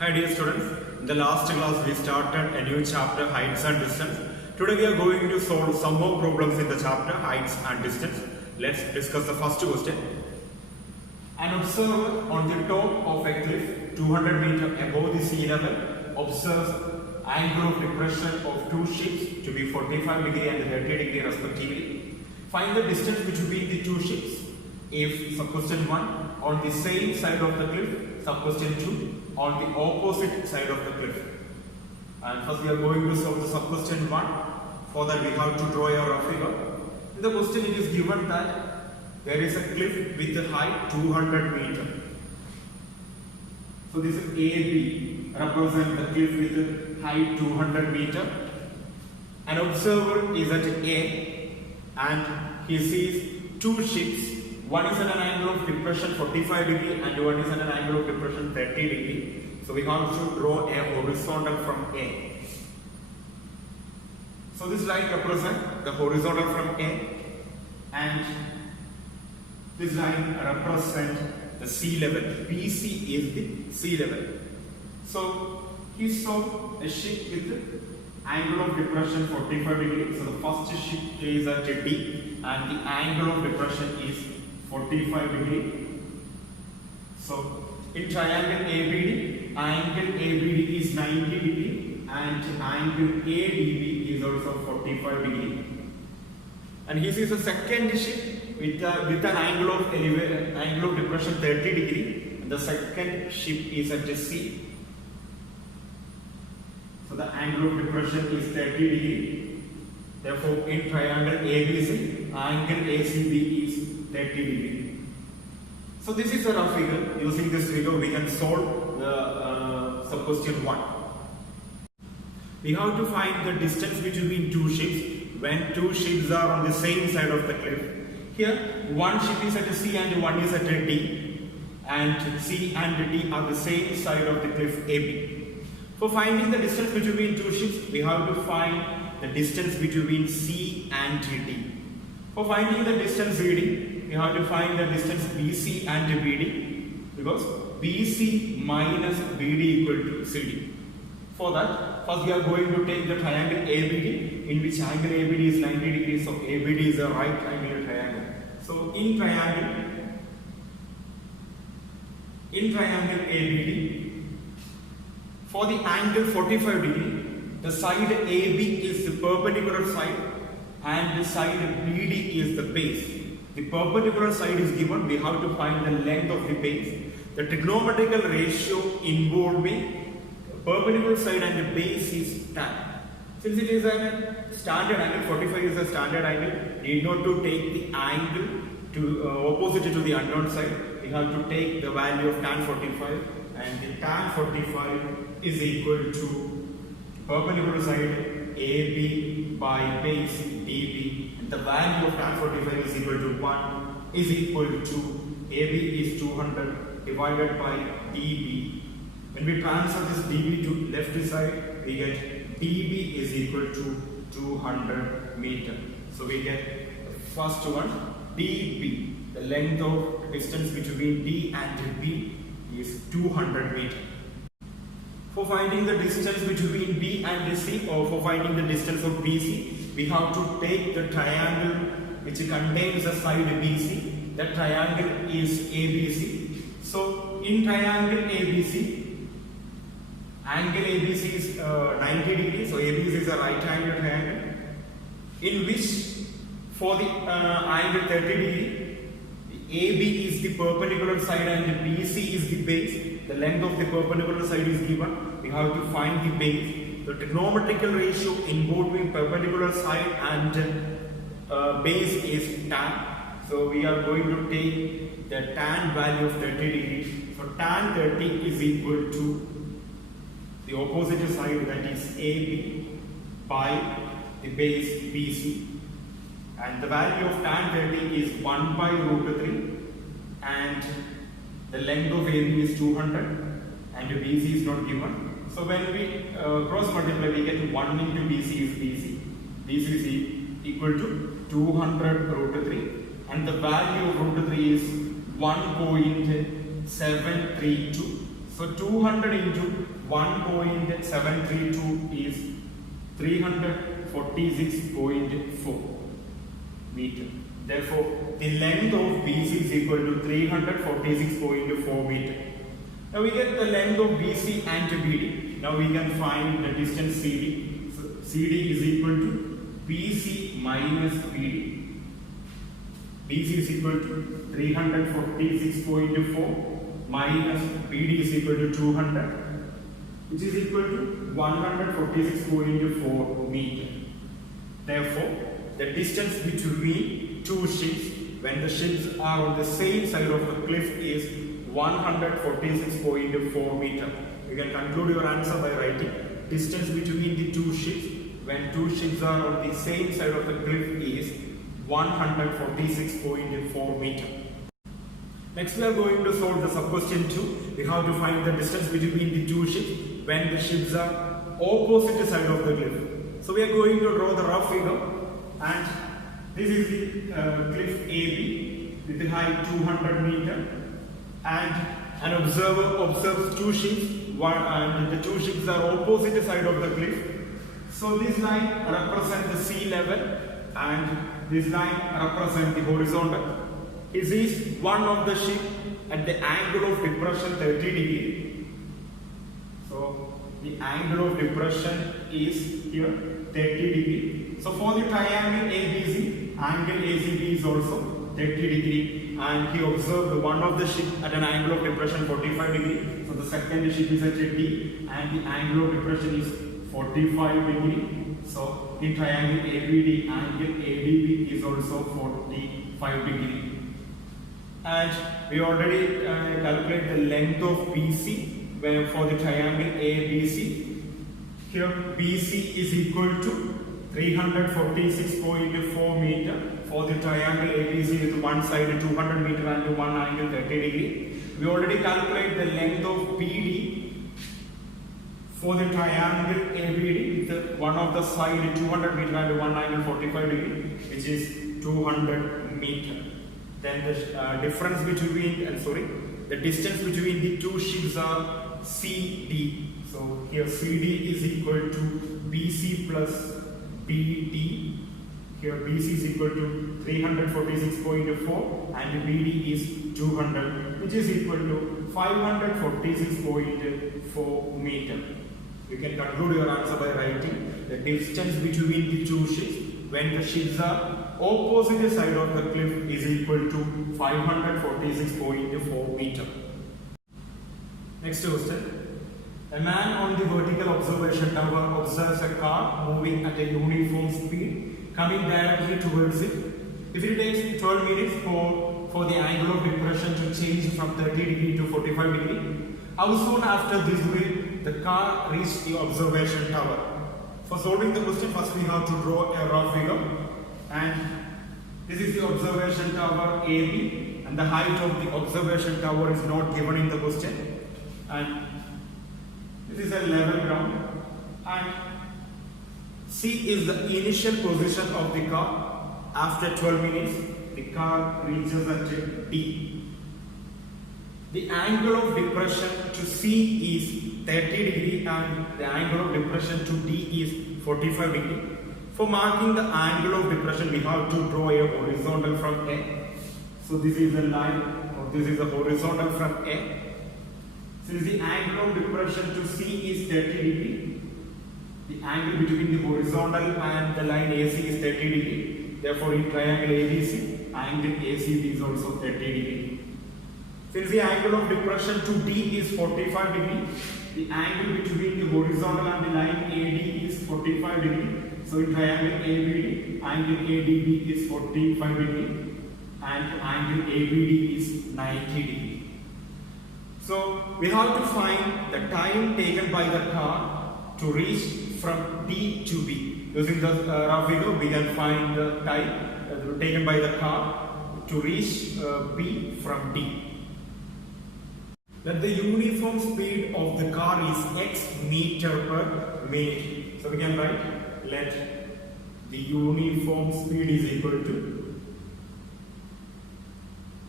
Hi dear students, in the last class we started a new chapter, heights and distance. Today we are going to solve some more problems in the chapter heights and distance. Let's discuss the first question. An observer on the top of a cliff 200 meters above the sea level observes angle of depression of two ships to be 45 degree and 30 degree respectively. Find the distance between the two ships if sub question 1 on the same side of the cliff, sub question 2 on the opposite side of the cliff. And first we are going to solve the sub question 1. For that we have to draw a rough figure. In the question it is given that there is a cliff with a height 200 meters. So this is AB represent the cliff with a height 200 meters. An observer is at A and he sees two ships. One is at an angle of depression 45 degree and one is at an angle of depression 30 degree. So we have to draw a horizontal from A. So this line represents the horizontal from A and this line represents the sea level. BC is the sea level. So he saw a ship with angle of depression 45 degree. So the first ship is at D and the angle of depression is 45 degree. So in triangle ABD, angle ABD is 90 degree and angle ADB is also 45 degree. And he sees a second ship with an angle of depression 30 degree. And the second ship is at C. So the angle of depression is 30 degree. Therefore, in triangle ABC, angle ACB is 30 degree. So this is a rough figure. Using this figure, we can solve the sub question 1. We have to find the distance between two ships when two ships are on the same side of the cliff. Here, one ship is at C and one is at D, and C and D are the same side of the cliff AB. For finding the distance between two ships, we have to find the distance between C and D. For finding the distance BD, we have to find the distance BC and BD because BC minus BD equal to CD. For that, first we are going to take the triangle ABD, in which angle ABD is 90 degrees, so ABD is a right angle triangle. So in triangle ABD, for the angle 45 degree, the side AB is the perpendicular side and the side BD is the base. The perpendicular side is given, we have to find the length of the base. The trigonometrical ratio involving perpendicular side and the base is tan. Since it is a standard angle, 45 is a standard angle, need not to take the angle to opposite to the unknown side. We have to take the value of tan 45 and the tan 45 is equal to perpendicular side AB by base DB, and the value of tan 45 is equal to 1 is equal to AB is 200 divided by DB. When we transfer this DB to left side, we get DB is equal to 200 meter. So we get the first one, DB, the length of distance between D and B is 200 meter. For finding the distance between B and C, or for finding the distance of BC, we have to take the triangle which contains a side BC. That triangle is ABC. So in triangle ABC, angle ABC is 90 degrees. So ABC is a right angle triangle, in which for the angle 30 degree, AB is the perpendicular side and BC is the base. The length of the perpendicular side is given. We have to find the base. The trigonometrical ratio involving perpendicular side and base is tan. So we are going to take the tan value of 30 degrees. So tan 30 is equal to the opposite side, that is AB by the base BC. And the value of tan 30 is 1 by root 3 and the length of AB is 200 and BC is not given. So when we cross multiply, we get 1 into BC is BC. BC is equal to 200 root 3 and the value of root 3 is 1.732. So 200 into 1.732 is 346.4 meter. Therefore, the length of BC is equal to 346.4 meter. Now we get the length of BC and BD. Now we can find the distance CD. So CD is equal to BC minus BD. BC is equal to 346.4 minus BD is equal to 200, which is equal to 146.4 meter. Therefore, the distance between two ships when the ships are on the same side of the cliff is 146.4 meter. You can conclude your answer by writing distance between the two ships when two ships are on the same side of the cliff is 146.4 meter. Next we are going to solve the sub-question 2. We have to find the distance between the two ships when the ships are opposite side of the cliff. So we are going to draw the rough figure, and this is the cliff AB with the height 200 meter, and an observer observes two ships, and the two ships are opposite side of the cliff. So this line represents the sea level and this line represents the horizontal. He sees one of the ship at the angle of depression 30 degree. So the angle of depression is here 30 degree. So for the triangle ABC, angle ACB is also 30 degree, and he observed one of the ship at an angle of depression 45 degree. So the second ship is at D and the angle of depression is 45 degree. So in triangle ABD, angle ADB is also 45 degree. And we already calculate the length of BC for the triangle ABC. Here BC is equal to 346.4 meter for the triangle ABC with one side 200 meter and one angle 30 degree. We already calculate the length of BD for the triangle ABD with one of the side 200 meter and one angle 45 degree, which is 200 meter. Then the difference between, the distance between the two ships are CD. So here CD is equal to BC plus BD. Here BC is equal to 346.4 and BD is 200, which is equal to 546.4 meter. You can conclude your answer by writing the distance between the two ships when the ships are opposite side of the cliff is equal to 546.4 meter. Next question. A man on the vertical observation tower observes a car moving at a uniform speed coming directly towards it. If it takes 12 minutes for the angle of depression to change from 30 degree to 45 degree, how soon after this will the car reach the observation tower? For solving the question, first we have to draw a rough figure, and this is the observation tower AB, and the height of the observation tower is not given in the question, and this is a level ground, and C is the initial position of the car. After 12 minutes, the car reaches at D. The angle of depression to C is 30 degree and the angle of depression to D is 45 degree. For marking the angle of depression, we have to draw a horizontal from A. So this is a line, or this is a horizontal from A. Since the angle of depression to C is 30 degree, the angle between the horizontal and the line AC is 30 degree. Therefore, in triangle ABC, angle ACB is also 30 degree. Since the angle of depression to D is 45 degree, the angle between the horizontal and the line AD is 45 degree. So in triangle ABD, angle ADB is 45 degree and angle ABD is 90 degree. So we have to find the time taken by the car to reach from D to B. Using the rough figure, we can find the time taken by the car to reach B from D. Let the uniform speed of the car is x meter per minute. So we can write, let the uniform speed is equal to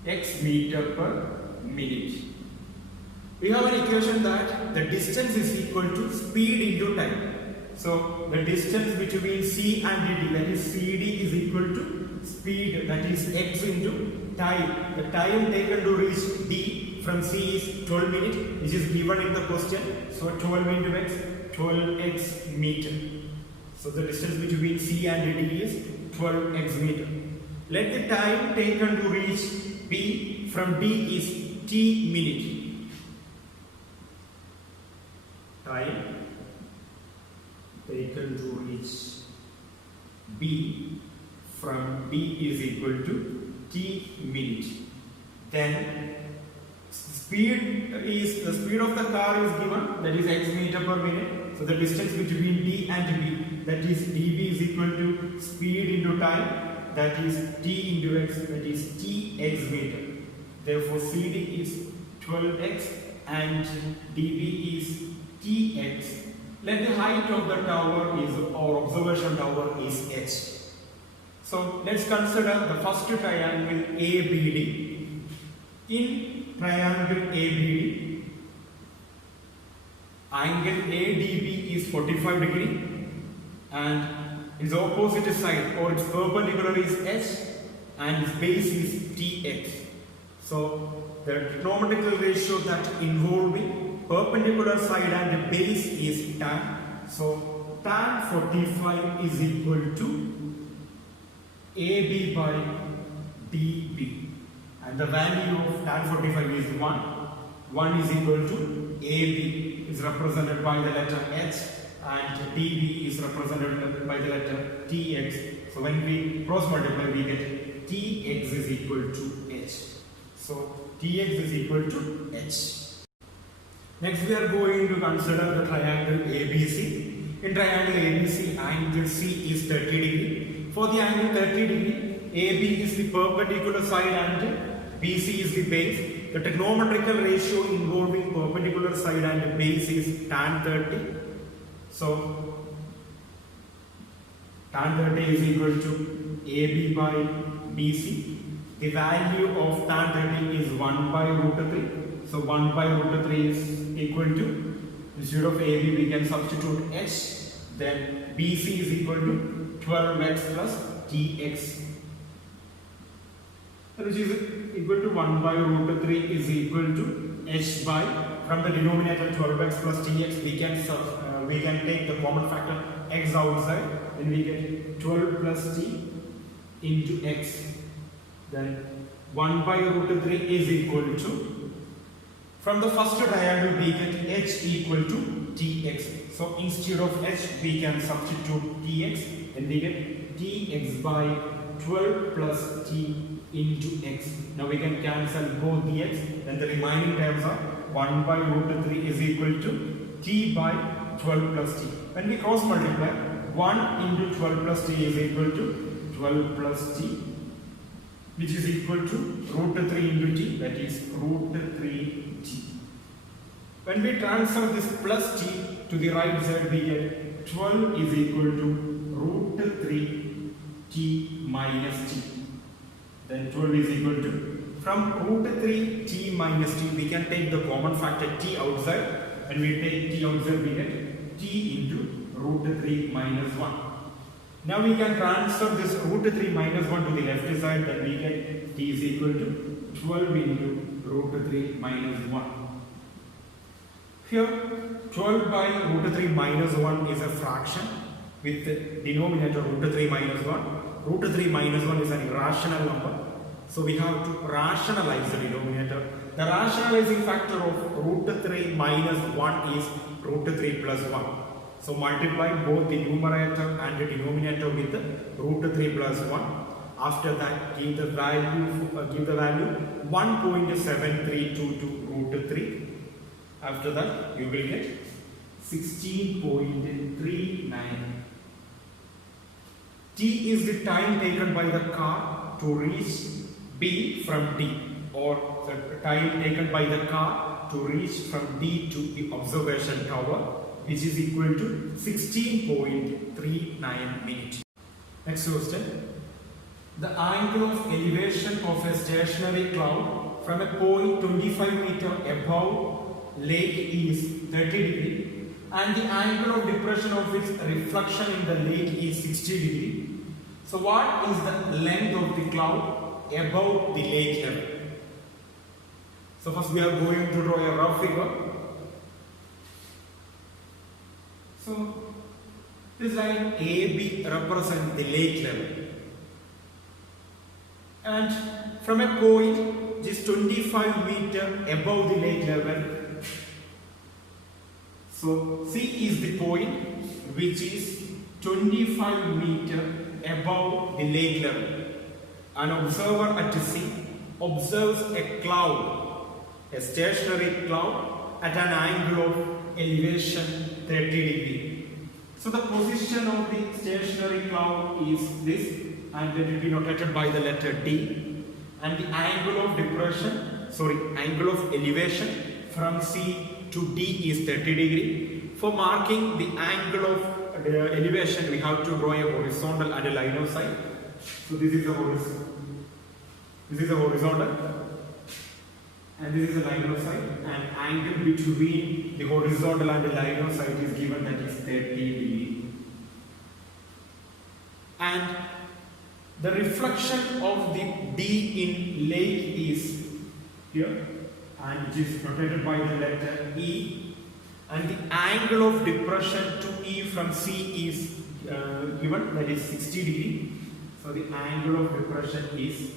x meter per minute. We have an equation that the distance is equal to speed into time. So the distance between C and D, that is CD, is equal to speed, that is x into time. The time taken to reach D from C is 12 minutes, which is given in the question. So 12 into x, 12x meter. So the distance between C and D is 12x meter. Let the time taken to reach B from D is t minute. Time taken to reach B from D is equal to t minute. Then the speed of the car is given, that is x meter per minute. So the distance between D and B, that is dB, is equal to speed into time, that is t into x, that is tx meter. Therefore CD is 12x and dB is tx. Let the height of the tower is, or observation tower, is h. So let's consider the first triangle ABD. In triangle ABD, angle ADB is 45 degree and its opposite side or its perpendicular is h and its base is tx. So the trigonometrical ratio that involving perpendicular side and base is tan. So tan 45 is equal to AB by DB, and the value of tan 45 is 1. 1 is equal to AB is represented by the letter H and DB is represented by the letter TX. So when we cross multiply, we get TX is equal to H. So TX is equal to H. Next we are going to consider the triangle ABC. In triangle ABC, angle C is 30 degree. For the angle 30 degree, AB is the perpendicular side and BC is the base. The trigonometrical ratio involving perpendicular side and base is tan 30. So tan 30 is equal to AB by BC. The value of tan 30 is 1 by root 3. So 1 by root 3 is equal to, instead of AB we can substitute h, then BC is equal to 12x plus tx, which is equal to 1 by root 3 is equal to h by, from the denominator 12x plus tx we can take the common factor x outside, then we get 12 plus t into x, then 1 by root 3 is equal to, from the first triangle we get h equal to tx. So instead of h we can substitute tx and we get tx by 12 plus t into x. Now we can cancel both the x, then the remaining terms are 1 by root 3 is equal to t by 12 plus t. When we cross multiply, 1 into 12 plus t is equal to 12 plus t, which is equal to root 3 into t, that is root 3 t. When we transfer this plus t to the right side, we get 12 is equal to root 3 t minus t. Then 12 is equal to, from root 3 t minus t, we can take the common factor t outside. When we take t outside, we get t into root 3 minus 1. Now we can transfer this root 3 minus 1 to the left side, then we get t is equal to 12 into root 3 minus 1. Here 12 by root 3 minus 1 is a fraction with the denominator root 3 minus 1. Root 3 minus 1 is an irrational number. So we have to rationalize the denominator. The rationalizing factor of root 3 minus 1 is root 3 plus 1. So multiply both the numerator and the denominator with root 3 plus 1. After that, give the value 1.732 to root 3. After that, you will get 16.39. T is the time taken by the car to reach B from D, or the time taken by the car to reach from D to the observation tower, which is equal to 16.39 minutes. Next question. The angle of elevation of a stationary cloud from a point 25 meter above lake is 30 degree and the angle of depression of its reflection in the lake is 60 degree. So what is the length of the cloud above the lake level? So first we are going to draw a rough figure. So this line AB represents the lake level. And from a point just 25 meters above the lake level. So C is the point which is 25 meters above the lake level. An observer at C observes a cloud, a stationary cloud at an angle of elevation 30 degree. So the position of the stationary cloud is this, and let it be notated by the letter D, and the angle of angle of elevation from C to D is 30 degree. For marking the angle of elevation, we have to draw a horizontal and a line of sight. So this is a horizontal, and this is a line of sight, and angle between the horizontal and the line of sight is given, that is 30 degree. And the reflection of the D in lake is here, and it is notated by the letter E, and the angle of depression to E from C is given, that is 60 degree. So the angle of depression is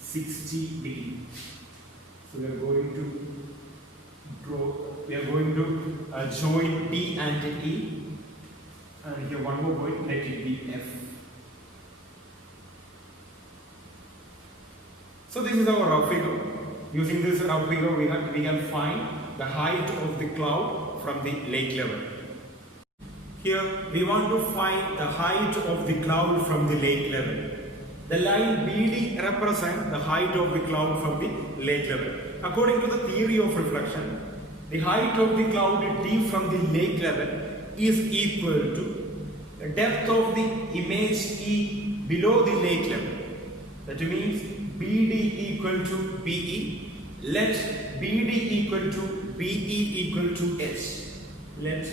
60 degree. So we are going to join D and E, and here one more point, let it be F. So this is our rough figure. Using this rough figure, we can find the height of the cloud from the lake level. Here we want to find the height of the cloud from the lake level. The line BD represents the height of the cloud from the lake level. According to the theory of reflection, the height of the cloud D from the lake level is equal to the depth of the image E below the lake level. That means BD equal to BE. Let BD equal to BE equal to H. Let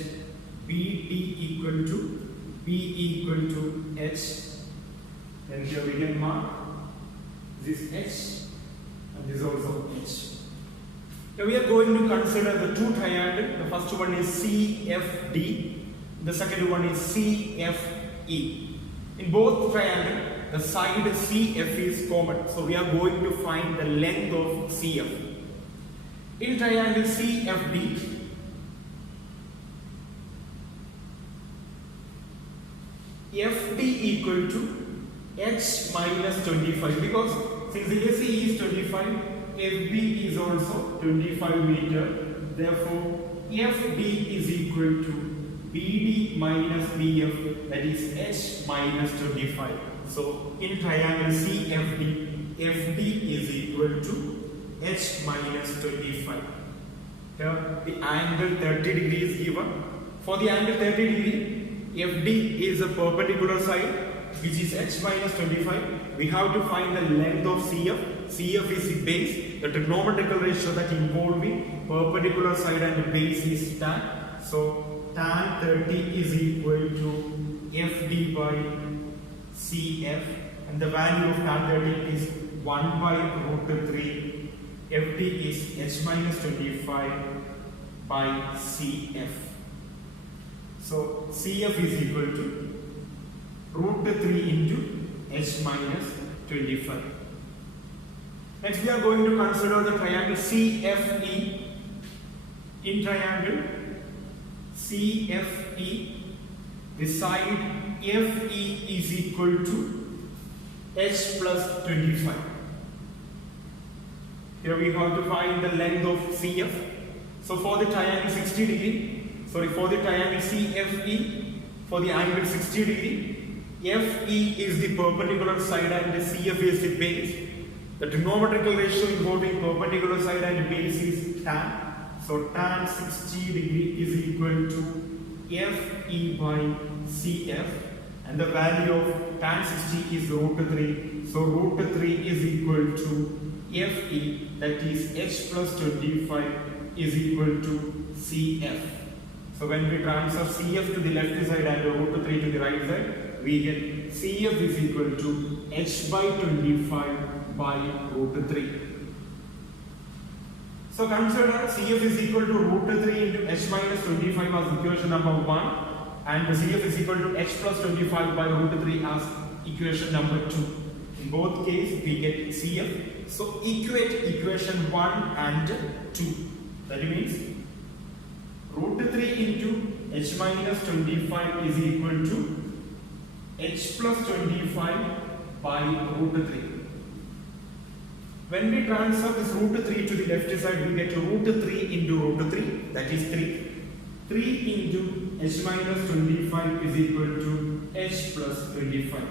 BD equal to B equal to H. And here we can mark this H and this also H. Now we are going to consider the two triangles. The first one is CFD. The second one is CFE. In both triangles, the side CF is common. So we are going to find the length of CF. In triangle CFD, FD equal to H minus 25, because since the AC is 25, FB is also 25 meter. Therefore, FD is equal to BD minus BF, that is H minus 25. So in triangle CFD, FD is equal to H minus 25. Here the angle 30 degree is given. For the angle 30 degree, FD is a perpendicular side which is H minus 25. We have to find the length of CF. CF is the base. The trigonometrical ratio that involving perpendicular side and base is tan. So tan 30 is equal to FD by CF, and the value of tan 30 is 1 by root 3. FD is H minus 25 by CF. So CF is equal to root 3 into H minus 25. Next we are going to consider the triangle CFE. In triangle CFE, the side FE is equal to H plus 25. Here we have to find the length of CF. So for the triangle 60 degree, for the triangle CFE, for the angle 60 degree, FE is the perpendicular side and the CF is the base. The trigonometrical ratio involving perpendicular side and base is tan. So tan 60 degree is equal to FE by CF, and the value of tan 60 is root 3. So root 3 is equal to FE, that is H plus 25. is equal to CF. So when we transfer CF to the left side and root 3 to the right side, we get CF is equal to h by 25 by root 3. So consider CF is equal to root 3 into h minus 25 as equation number 1, and CF is equal to h plus 25 by root 3 as equation number 2. In both cases we get CF. So equate equation 1 and 2. That means root 3 into h minus 25 is equal to h plus 25 by root 3. When we transfer this root 3 to the left side, we get root 3 into root 3, that is 3. 3 into h minus 25 is equal to h plus 25.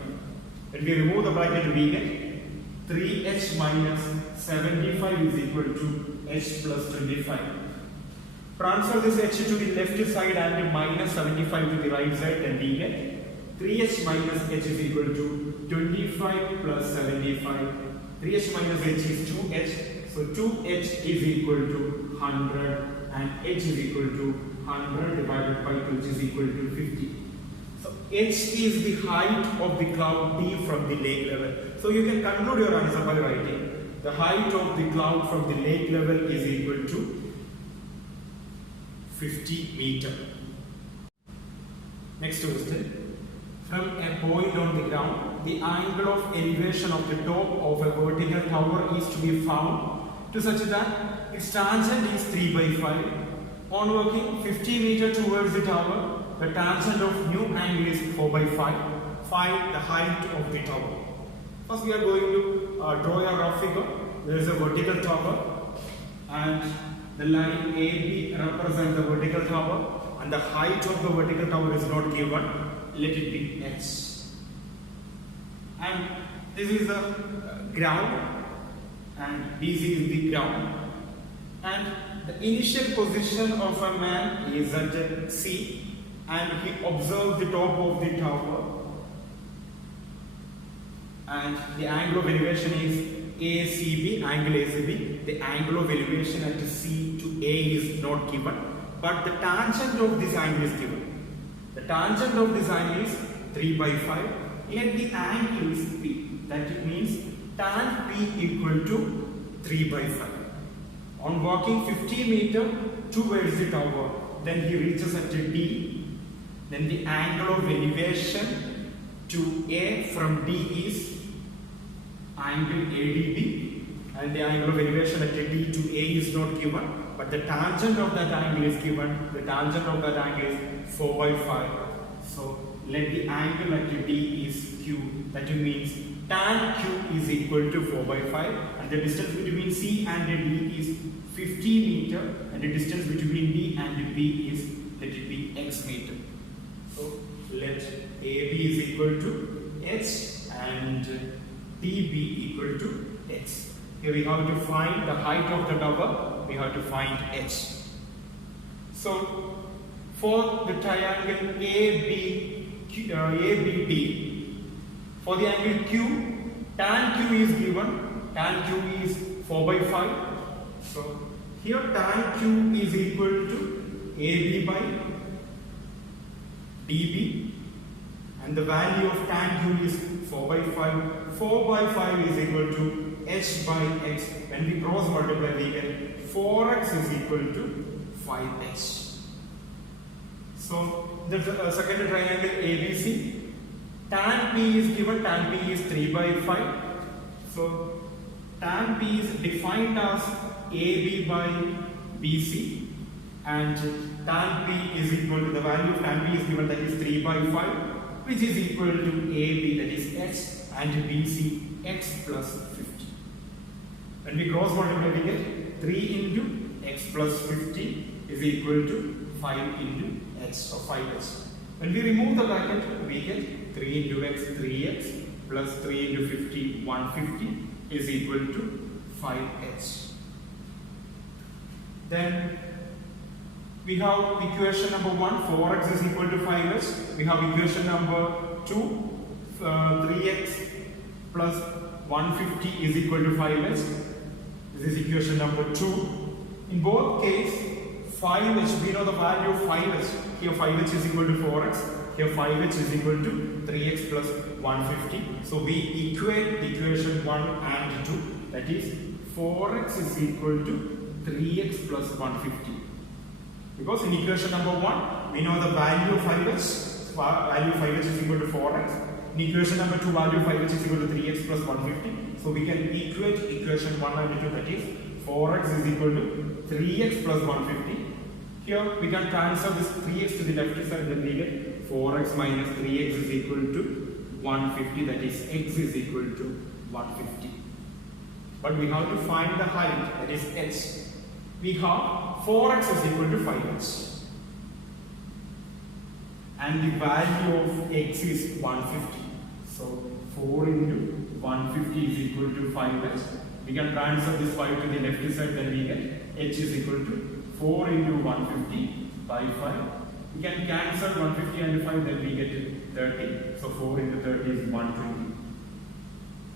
When we remove the bracket, we get 3h minus 75 is equal to h plus 25. Transfer this h to the left side and minus 75 to the right side, then we get 3h minus h is equal to 25 plus 75. 3h minus h is 2h, so 2h is equal to 100 and h is equal to 100 divided by 2, which is equal to 50. So h is the height of the cloud D from the lake level. So you can conclude your answer by writing the height of the cloud from the lake level is equal to 50 meter. Next question. From a point on the ground, the angle of elevation of the top of a vertical tower is to be found to such that its tangent is 3 by 5. On working 50 meter towards the tower, the tangent of new angle is 4 by 5. Find the height of the tower. First we are going to draw a rough figure. There is a vertical tower and the line AB represents the vertical tower, and the height of the vertical tower is not given. Let it be h. And this is the ground and BC is the ground. And the initial position of a man is at C, and he observed the top of the tower, and the angle of elevation is ACB, angle ACB. The angle of elevation at C to A is not given, but the tangent of this angle is given. The tangent of this angle is 3 by 5. Let the angle is P. That means tan P equal to 3 by 5. On walking 50 meter towards the tower, then he reaches at D. Then the angle of elevation to A from D is angle ADB, and the angle of elevation at D to A is not given, but the tangent of that angle is given. The tangent of that angle is 4 by 5. So let the angle at D is Q. That means tan Q is equal to 4 by 5, and the distance between C and D is 50 meter, and the distance between D and B is, let it be, x meter. So let AB is equal to h and DB equal to x. Here we have to find the height of the tower. We have to find h. So for the triangle ABD, for the angle Q, tan Q is given. Tan Q is 4 by 5. So here tan Q is equal to AB by DB, and the value of tan Q is 4 by 5. 4 by 5 is equal to h by x. When we cross multiply, we get 4x is equal to 5h. So the second triangle ABC, tan P is given. Tan P is 3 by 5. So tan P is defined as AB by BC, and tan P is equal to, the value of tan P is given, that is 3 by 5, which is equal to AB, that is h, and BC x plus 50. When we cross multiply, we get 3 into x plus 50 is equal to 5 into x, or 5h. When we remove the bracket, we get 3 into x, 3x, plus 3 into 50, 150 is equal to 5h. Then we have equation number 1, 4x is equal to 5h. We have equation number 2, 3x plus 150 is equal to 5h. This is equation number 2. In both case, 5h, we know the value of 5h. Here 5h is equal to 4x. Here 5h is equal to 3x plus 150. So we equate the equation 1 and 2. That is 4x is equal to 3x plus 150. Because in equation number 1, we know the value of 5h. Value of 5h is equal to 4x. In equation number 2, value of 5h is equal to 3x plus 150. So we can equate equation 1 and 2, that is 4x is equal to 3x plus 150. Here we can transfer this 3x to the left side, then we get 4x minus 3x is equal to 150, that is x is equal to 150. But we have to find the height, that is h. We have 4x is equal to 5h. And the value of x is 150. So 4 into 150 is equal to 5h. We can transfer this 5 to the left side, then we get h is equal to 4 into 150 by 5. We can cancel 150 and 5, then we get 30. So 4 into 30 is 120.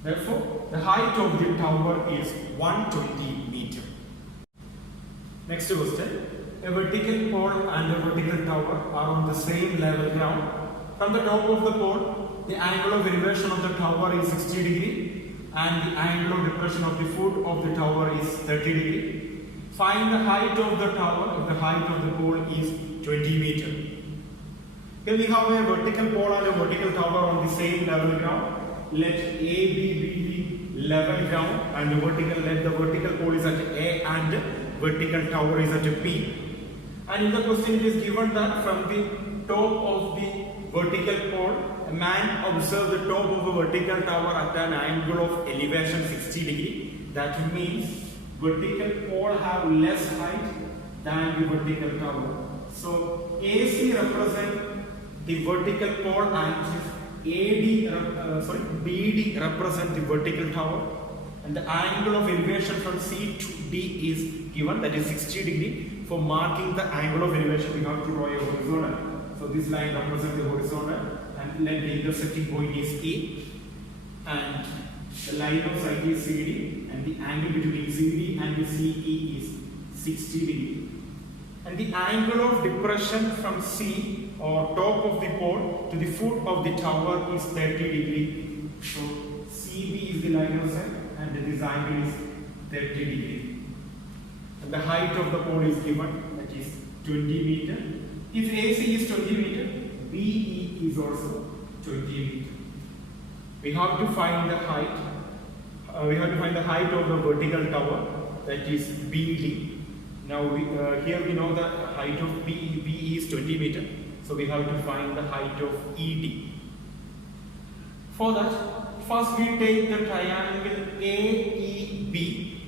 Therefore, the height of the tower is 120 meter. Next question. A vertical pole and a vertical tower are on the same level ground. From the top of the pole, the angle of elevation of the tower is 60 degree and the angle of depression of the foot of the tower is 30 degree. Find the height of the tower if the height of the pole is 20 meter. Here we have a vertical pole and a vertical tower on the same level ground. Let A, B be the level ground and let the vertical pole is at A and vertical tower is at B. And in the question it is given that from the top of the vertical pole, a man observed the top of a vertical tower at an angle of elevation 60 degree. That means vertical pole have less height than the vertical tower. So AC represent the vertical pole and BD represent the vertical tower. And the angle of elevation from C to D is given, that is 60 degree. For marking the angle of elevation, we have to draw a horizontal. So this line represents the horizontal, and let the intersecting point is A, and the line of sight is CD, and the angle between CD and CE is 60 degree. And the angle of depression from C or top of the pole to the foot of the tower is 30 degree. So CB is the line of sight, and this angle is 30 degree. And the height of the pole is given, that is 20 meter. If AC is 20 meter, BE is also 20 meter. We have to find the height. We have to find the height of the vertical tower, that is BD. Now here we know the height of BE is 20 meter. So we have to find the height of ED. For that, first we take the triangle AEB.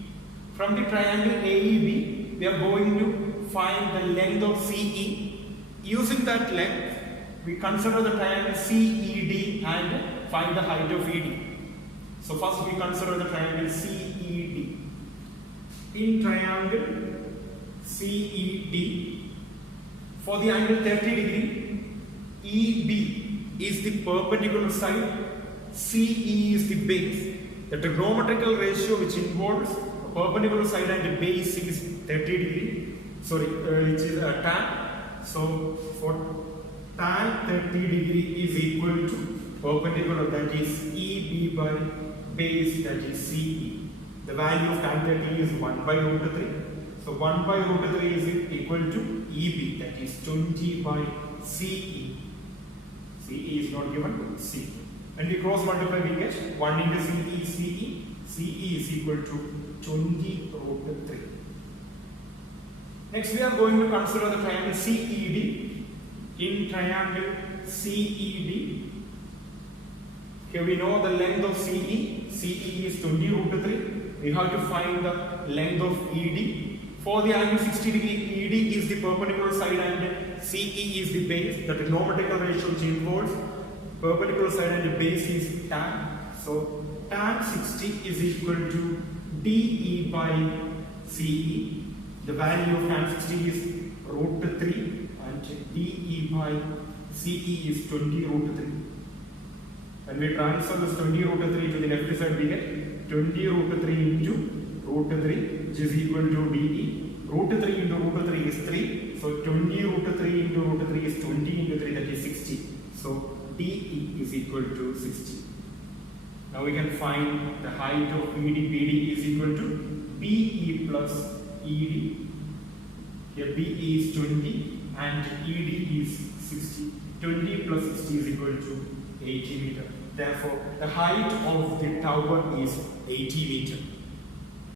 From the triangle AEB, we are going to find the length of CE. Using that length, we consider the triangle CED and find the height of ED. So first we consider the triangle CED. In triangle CED, for the angle 30 degree, EB is the perpendicular side, CE is the base. The trigonometrical ratio which involves perpendicular side and base is 30 degree, which is tan. So for tan 30 degree is equal to perpendicular, that is EB by base, that is CE. The value of tan 30 is 1 by root 3. So 1 by root 3 is equal to EB, that is 20 by CE. CE is not given, C. And we cross multiply, we get 1 into CE. CE is equal to 20 root 3. Next we are going to consider the triangle CED. In triangle CED, here we know the length of CE. CE is 20 root 3. We have to find the length of ED. For the angle 60 degree, ED is the perpendicular side and CE is the base. The trigonometrical ratio which involves perpendicular side and base is tan. So tan 60 is equal to DE by CE. The value of tan 60 is root 3 and DE by CE is 20 root 3. When we transfer this 20 root 3 to the left side, we get 20 root 3 into root 3, which is equal to DE. Root 3 into root 3 is 3. So 20 root 3 into root 3 is 20 into 3, that is 60. So DE is equal to 60. Now we can find the height of BD. BD is equal to BE plus ED. Here BE is 20 and ED is 60. 20 plus 60 is equal to 80 meter. Therefore, the height of the tower is 80 meter.